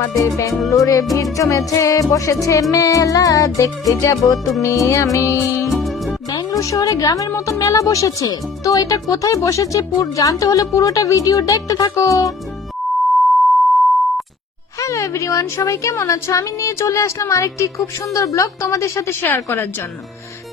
আমাদের ব্যাঙ্গালোরে ভিড় জমেছে, বসেছে মেলা, দেখতে যাব তুমি আমি। ব্যাঙ্গালোর শহরে গ্রামের মতো মেলা বসেছে, তো এটা কোথায় বসেছে জানতে হলে পুরোটা ভিডিও দেখতে থাকো। হ্যালো এভরিওয়ান, সবাই কেমন আছো? আমি নিয়ে চলে আসলাম আরেকটি খুব সুন্দর ব্লগ তোমাদের সাথে শেয়ার করার জন্য।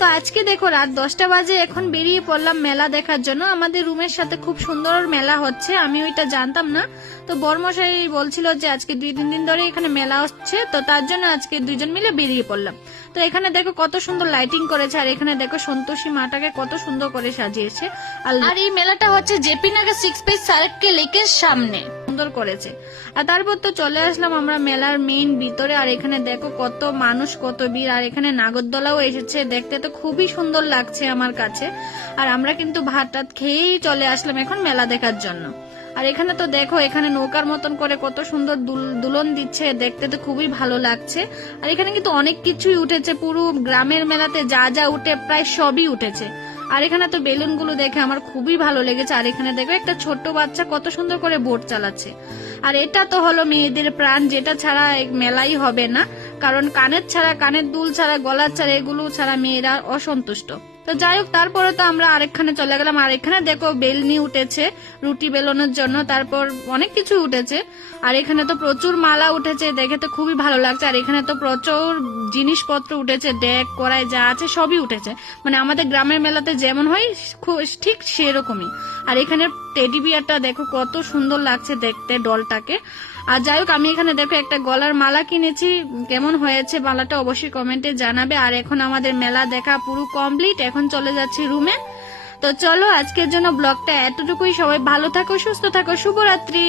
তো আজকে দেখো রাত 10টা বাজে, এখন বেরিয়ে পড়লাম মেলা দেখার জন্য। আমাদের রুমের সাথে খুব সুন্দর মেলা হচ্ছে, আমি ওইটা জানতাম না। তো বর্মশাই বলছিল যে আজকে 2-3 দিন ধরে এখানে মেলা হচ্ছে, তো তার জন্য আজকে দুইজন মিলে বেরিয়ে পড়লাম। তো এখানে দেখো কত সুন্দর লাইটিং করেছে, আর এখানে দেখো সন্তোষী মাটাকে কত সুন্দর করে সাজিয়েছে। আর এই মেলাটা হচ্ছে জেপি নগর 6 পেজ সার্কেল লেকের সামনে সুন্দর করেছে। আর তারপর তো চলে আসলাম আমরা মেলার মেইন ভিতরে, আর এখানে দেখো কত মানুষ, কত ভিড়, আর এখানে নাগরদোলাও এসেছে, দেখতে তো খুবই সুন্দর লাগছে আমার কাছে। আর আমরা কিন্তু ভাত টাত খেয়েই চলে আসলাম এখন মেলা দেখার জন্য। আর এখানে তো দেখো এখানে নৌকার মতন করে কত সুন্দর দুলন দিচ্ছে, দেখতে তো খুবই ভালো লাগছে। আর এখানে কিন্তু অনেক কিছুই উঠেছে, পুরো গ্রামের মেলাতে যা যা উঠে প্রায় সবই উঠেছে। আর এখানে তো বেলুন গুলো দেখে আমার খুবই ভালো লেগেছে। আর এখানে দেখো একটা ছোট্ট বাচ্চা কত সুন্দর করে বোট চালাচ্ছে। আর এটা তো হলো মেয়েদের প্রাণ, যেটা ছাড়া মেলাই হবে না, কারণ কানের দুল ছাড়া, গলার ছাড়া, এগুলো ছাড়া মেয়েরা অসন্তুষ্ট। তো যাই হোক, তারপরে তো আমরা আরেকখানে চলে গেলাম। আর এখানে দেখো বেলনি উঠেছে রুটি বেলনের জন্য, তারপর অনেক কিছু উঠেছে। আর এখানে তো প্রচুর মালা উঠেছে, দেখে তো খুবই ভালো লাগছে। আর এখানে তো প্রচুর জিনিসপত্র উঠেছে, ডেক কড়াই যা আছে সবই উঠেছে, মানে আমাদের গ্রামের মেলাতে যেমন হয় ঠিক সেরকমই। আর এখানে টেডি বিয়ারটা দেখো কত সুন্দর লাগছে দেখতে, ডলটাকে। আর যাই হোক, আমি এখানে দেখো একটা গলার মালা কিনেছি, কেমন হয়েছে মালাটা অবশ্যই কমেন্টে জানাবে। আর এখন আমাদের মেলা দেখা পুরো কমপ্লিট, এখন চলে যাচ্ছি রুমে। তো চলো আজকের জন্য ব্লগটা এতটুকুই, সবাই ভালো থাকো, সুস্থ থাকো, শুভরাত্রি।